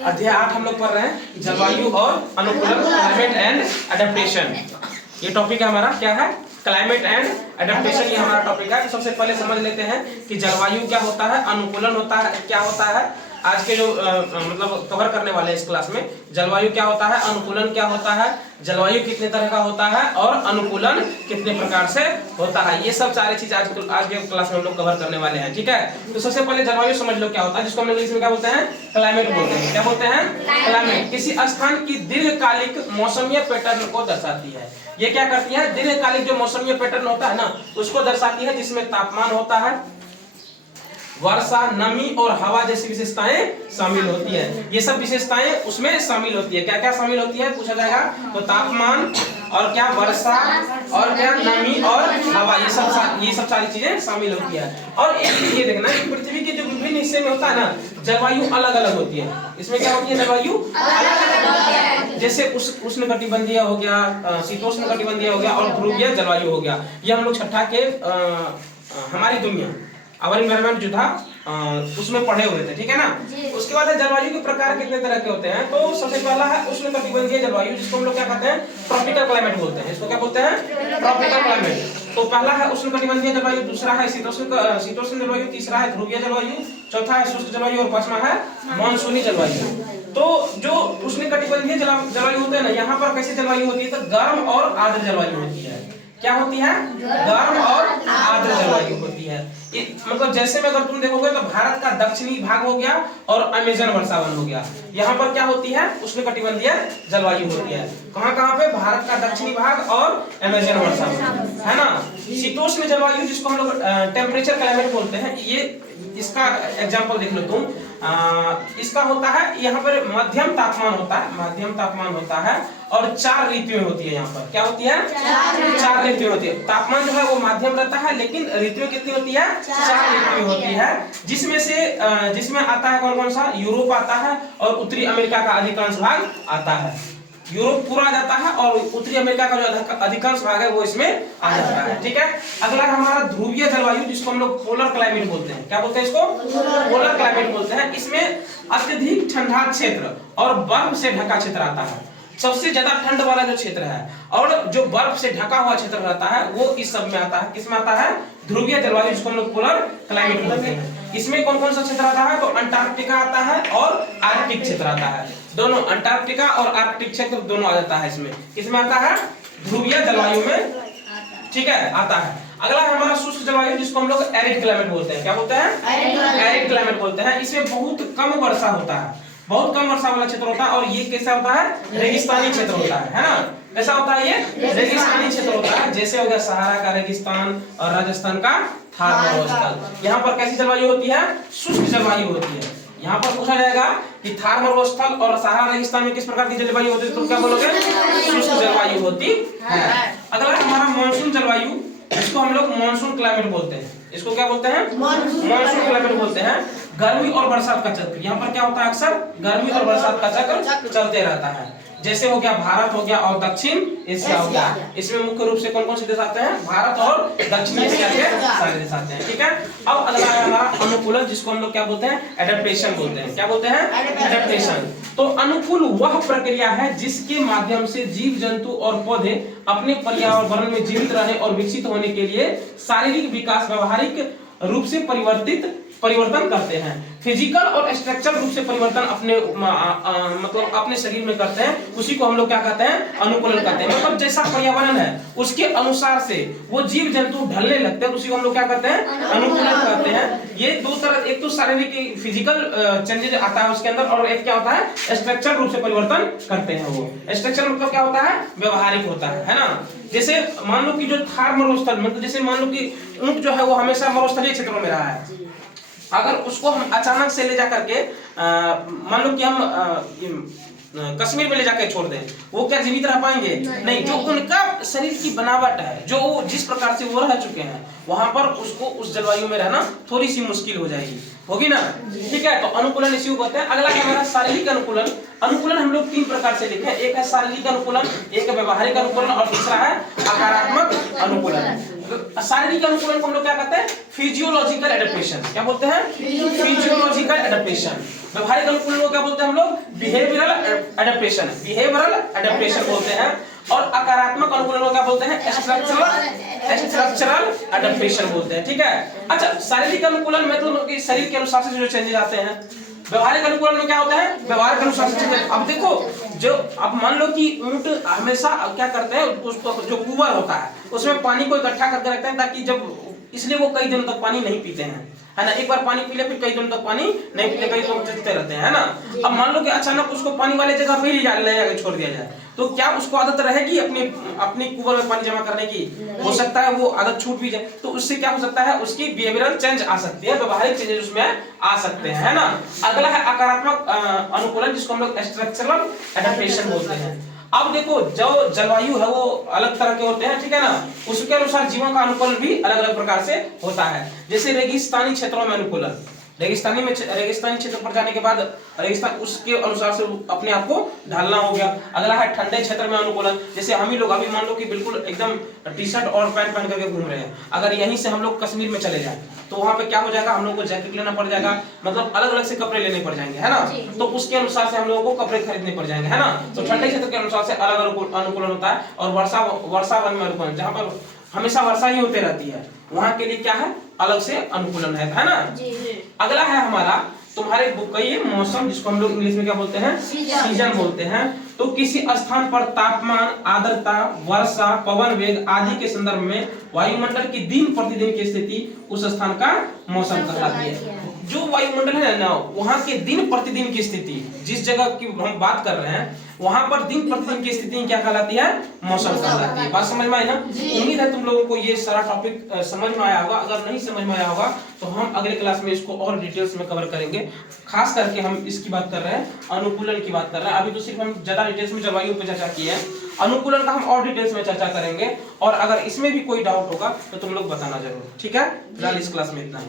अध्याय 8 हम लोग पढ़ रहे हैं जलवायु और अनुकूलन, क्लाइमेट एंड एडेप्टेशन। ये टॉपिक है हमारा, क्या है? क्लाइमेट एंड एडेप्टेशन, ये हमारा टॉपिक है। तो सबसे पहले समझ लेते हैं कि जलवायु क्या होता है, अनुकूलन होता है क्या होता है। आज के जो मतलब कवर करने वाले हैं इस क्लास में, जलवायु क्या होता है, अनुकूलन क्या होता है, जलवायु कितने तरह का होता है और अनुकूलन कितने प्रकार से होता है, ये सब सारी चीज आज के क्लास में हम लोग कवर करने वाले हैं। ठीक है, तो सबसे पहले जलवायु समझ लो क्या होता है, जिसको हम लोग इंग्लिश में क्या बोलते हैं, क्लाइमेट बोलते हैं। क्या बोलते हैं? क्लाइमेट। किसी स्थान की दीर्घकालिक मौसमीय पैटर्न को दर्शाती है। ये क्या करती है? दीर्घकालिक जो मौसमीय पैटर्न होता है ना, उसको दर्शाती है, जिसमें तापमान होता है, वर्षा, नमी और हवा जैसी विशेषताएं शामिल होती है। ये सब विशेषताएं उसमें शामिल होती है। क्या क्या शामिल होती है पूछा जाएगा, तो तापमान और क्या, वर्षा और क्या, नमी और हवा, ये सब सारी चीजें शामिल होती है। और एक ये देखना कि पृथ्वी के जो विभिन्न हिस्से में होता है ना, जलवायु अलग अलग होती है। इसमें क्या होती है? जलवायु अलग अलग होती है। जैसे उष्णकटिबंधीय हो गया, शीतोष्णकटिबंधीय हो गया और ध्रुवीय जलवायु हो गया। ये हम लोग छठा के हमारी दुनिया आवर एनवायरनमेंट जो था उसमें पढ़े हुए थे। ठीक है ना। उसके बाद जलवायु के प्रकार कितने तरह के होते हैं, तो सबसे पहला है उष्णकटिबंधीय जलवायु, जिसको हम लोग क्या कहते हैं, ट्रॉपिकल क्लाइमेट बोलते हैं। इसको क्या बोलते हैं? Tropical climate. तो पहला है उष्णकटिबंधीय जलवायु, दूसरा है शीतोष्ण जलवायु, तीसरा है ध्रुवीय जलवायु, चौथा है शुष्क जलवायु और पांचवा है मानसूनी जलवायु। तो जो उष्णकटिबंधीय जलवायु होते हैं ना, यहाँ पर कैसी जलवायु होती है, तो गर्म और आर्द्र जलवायु होती है। क्या होती है? गर्म और आर्द्र जलवायु होती है। मतलब जैसे में अगर तुम देखोगे तो भारत का दक्षिणी भाग हो गया और अमेजन वर्षावन हो गया। यहाँ पर क्या होती है? उष्णकटिबंधीय जलवायु होती है। कहाँ कहाँ पे? भारत का दक्षिणी भाग और अमेजन वर्षावन, है ना। शीतोष्ण जलवायु, जिसको हम लोग टेम्परेचर क्लाइमेट बोलते हैं, ये इसका एग्जांपल देख लो तुम। इसका होता है, यहाँ पर मध्यम तापमान होता है और 4 ऋतुएं होती है। यहाँ पर क्या होती है? 4 ऋतुएं होती है। तापमान जो है वो मध्यम रहता है, लेकिन ऋतुएं कितनी होती है? 4 ऋतुएं होती है, जिसमें आता है कौन कौन सा? यूरोप आता है और उत्तरी अमेरिका का अधिकांश भाग आता है। यूरोप पूरा आ जाता है और उत्तरी अमेरिका का जो अधिकांश भाग है वो इसमें आ जाता है। ठीक है। अगला हमारा ध्रुवीय जलवायु, जिसको हम लोग पोलर क्लाइमेट बोलते हैं। क्या बोलते हैं इसको? पोलर क्लाइमेट बोलते हैं। इसमें अत्यधिक ठंडा क्षेत्र और बर्फ से ढका क्षेत्र आता है। सबसे ज्यादा ठंड वाला जो क्षेत्र है और जो बर्फ से ढका हुआ क्षेत्र रहता है वो इस सब में आता है। किसमें आता है? ध्रुवीय जलवायु, जिसको हम लोग पोलर क्लाइमेट बोलते हैं। इसमें कौन कौन सा क्षेत्र आता है, तो अंटार्कटिका आता है और आर्कटिक क्षेत्र आता है। दोनों अंटार्कटिका और आर्कटिक क्षेत्र दोनों आ जाता है इसमें। किसमें आता है? ध्रुवीय जलवायु में। ठीक है, आता है। अगला है हमारा शुष्क जलवायु, जिसको हम लोग एरिड क्लाइमेट बोलते हैं। क्या बोलते हैं? एरिड क्लाइमेट बोलते हैं। इसमें बहुत कम वर्षा होता है, बहुत कम वर्षा वाला क्षेत्र होता है और ये कैसा होता है? रेगिस्तानी क्षेत्र होता है ना। कैसा होता है? ये रेगिस्तानी क्षेत्र होता है। जैसे हो गया सहारा का रेगिस्तान और राजस्थान का थार मरुस्थल। यहाँ पर कैसी जलवायु होती है? शुष्क जलवायु होती है। यहाँ पर पूछा जाएगा कि थार मरुस्थल और सहारा रेगिस्तान में किस प्रकार की जलवायु होती है, तो क्या बोलोगे? शुष्क जलवायु होती है। अगला हमारा मानसून जलवायु, जिसको हम लोग मानसून क्लाइमेट बोलते हैं। इसको क्या बोलते हैं? मानसून क्लाइमेट बोलते हैं। गर्मी और बरसात का चक्र, यहाँ पर क्या होता है? अक्सर गर्मी और बरसात का चक्र चलते रहता है। जैसे हो गया भारत हो गया और दक्षिण एशिया हो गया। इसमें मुख्य रूप से कौन कौन से देश आते हैं? भारत और दक्षिण एशिया के सारे देश आते हैं। ठीक है। अब अगला है हमारा अनुकूलन, जिसको हम लोग क्या बोलते हैं? एडेप्टेशन बोलते हैं। क्या बोलते हैं? एडेप्टेशन। तो अनुकूल वह प्रक्रिया है जिसके माध्यम से जीव जंतु और पौधे अपने पर्यावरण में जीवित रहने और विकसित होने के लिए शारीरिक विकास व्यवहारिक रूप से परिवर्तन करते हैं। फिजिकल और स्ट्रक्चरल रूप से परिवर्तन अपने मतलब अपने शरीर में करते हैं, उसी को हम लोग क्या कहते हैं? अनुकूलन कहते हैं। मतलब जैसा पर्यावरण है उसके अनुसार से वो जीव जंतु ढलने लगते हैं, उसी को हम लोग क्या कहते हैं? अनुकूलन कहते हैं। ये दो तरह, एक तो शारीरिक फिजिकल चेंजेस आता है उसके अंदर, और एक क्या होता है? स्ट्रक्चरल रूप से परिवर्तन करते हैं। वो स्ट्रक्चर मतलब क्या होता है? व्यवहारिक होता है ना। जैसे मान लो कि जो थार मरुस्थल, मतलब जैसे मान लो कि ऊंट जो है वो हमेशा मरुस्थलीय क्षेत्रों में रहा है। अगर उसको हम अचानक से ले जा करके मान लो कि हम कश्मीर में ले जाकर छोड़ दें, वो क्या जीवित रह पाएंगे? नहीं। जो उनका शरीर की बनावट है, जो जिस प्रकार से वो रह चुके हैं, वहां पर उसको उस जलवायु में रहना थोड़ी सी मुश्किल हो जाएगी, होगी ना। ठीक है। तो अनुकूलन इसी को कहते हैं। अगला है हमारा शारीरिक अनुकूलन। अनुकूलन हम लोग 3 प्रकार से लिखे, एक है शारीरिक अनुकूलन, एक है व्यवहारिक अनुकूलन और दूसरा है आकारात्मक अनुकूलन। शारीरिक अनुकूलन को हम लोग क्या कहते हैं? Physiological adaptation. क्या बोलते हैं? Physiological adaptation. व्यवहारिक अनुकूलन को क्या बोलते हैं हम लोग? Behavioural adaptation. बिहेवियरल एडेप्टेशन बोलते हैं। और आकारात्मक अनुकूलन को क्या बोलते हैं? स्ट्रक्चरल एडेप्टेशन बोलते हैं। ठीक है। अच्छा, शारीरिक अनुकूलन में तो शरीर के अनुसार से जो चेंजेस आते हैं। व्यवहारिक अनुकूलन में क्या होता है? व्यवहार के अनुसार से। अब देखो, जो अब मान लो कि ऊंट हमेशा क्या करते हैं, उसको जो कुआं होता है उसमें पानी को इकट्ठा करके रखते हैं, ताकि जब, इसलिए वो कई दिनों तक पानी नहीं पीते हैं, है ना। एक बार पानी पी ले फिर कई दिनों तक पानी नहीं पीते, कई दिनों तक रहते हैं, है ना। अब मान लो कि अचानक उसको पानी वाले जगह पे ही ले जाके छोड़ दिया जाए, तो क्या उसको आदत रहेगी अपनी कुआं में पानी जमा करने की? हो सकता है वो आदत छूट भी जाए। तो उससे क्या हो सकता है? उसकी बिहेवियरल चेंज आ सकती है, व्यवहारिक चेंजेस उसमें आ सकते हैं, है ना। अगला है आकारात्मक अनुकूलन, जिसको हम लोग स्ट्रक्चरल एडेप्टेशन बोलते हैं। अब देखो, जो जलवायु है वो अलग तरह के होते हैं, ठीक है ना। उसके अनुसार जीवों का अनुकूलन भी अलग अलग प्रकार से होता है। जैसे रेगिस्तानी क्षेत्रों में अनुकूलन, रेगिस्तानी क्षेत्र पर जाने के बाद रेगिस्तान उसके अनुसार से अपने आप को ढालना हो गया। अगला है ठंडे क्षेत्र में अनुकूलन। जैसे हम ही लोग अभी मान लो कि बिल्कुल एकदम टी शर्ट और पैंट पहन करके घूम रहे हैं, अगर यहीं से हम लोग कश्मीर में चले जाएं तो वहां पे क्या हो जाएगा? हम लोग को जैकेट लेना पड़ जाएगा, मतलब अलग अलग से कपड़े लेने पड़ जाएंगे, है ना। तो उसके अनुसार से हम लोगों को कपड़े खरीदने पड़ जाएंगे, है ना। तो ठंडे क्षेत्र के अनुसार से अलग अलग अनुकूलन होता है। और वर्षा वन में अनुकूलन, जहाँ पर हमेशा वर्षा ही होती रहती है, वहां के लिए क्या है? अलग से अनुकूलन है ना। अगला है हमारा तुम्हारे बुक का ये मौसम, जिसको हम लोग इंग्लिश में क्या बोलते हैं? सीजन बोलते हैं। तो किसी स्थान पर तापमान, आर्द्रता, वर्षा, पवन वेग आदि के संदर्भ में वायुमंडल की दिन प्रतिदिन की स्थिति उस स्थान का मौसम कहलाती है। जो वायुमंडल है ना, वहाँ के दिन प्रतिदिन की स्थिति, जिस जगह की हम बात कर रहे हैं वहां पर दिन प्रतिदिन की स्थिति क्या कहलाती है? मौसम कहलाती है। बात समझ में आई ना? उम्मीद है तुम लोगों को ये सारा टॉपिक समझ में आया होगा। अगर नहीं समझ में आया होगा तो हम अगले क्लास में इसको और डिटेल्स में कवर करेंगे। खास करके हम इसकी बात कर रहे हैं, अनुकूलन की बात कर रहे हैं। अभी तो सिर्फ हम ज्यादा डिटेल्स में जलवायु पर चर्चा की है, अनुकूलन का हम और डिटेल्स में चर्चा करेंगे। और अगर इसमें भी कोई डाउट होगा तो तुम लोग बताना जरूर, ठीक है। फिलहाल इस क्लास में इतना ही।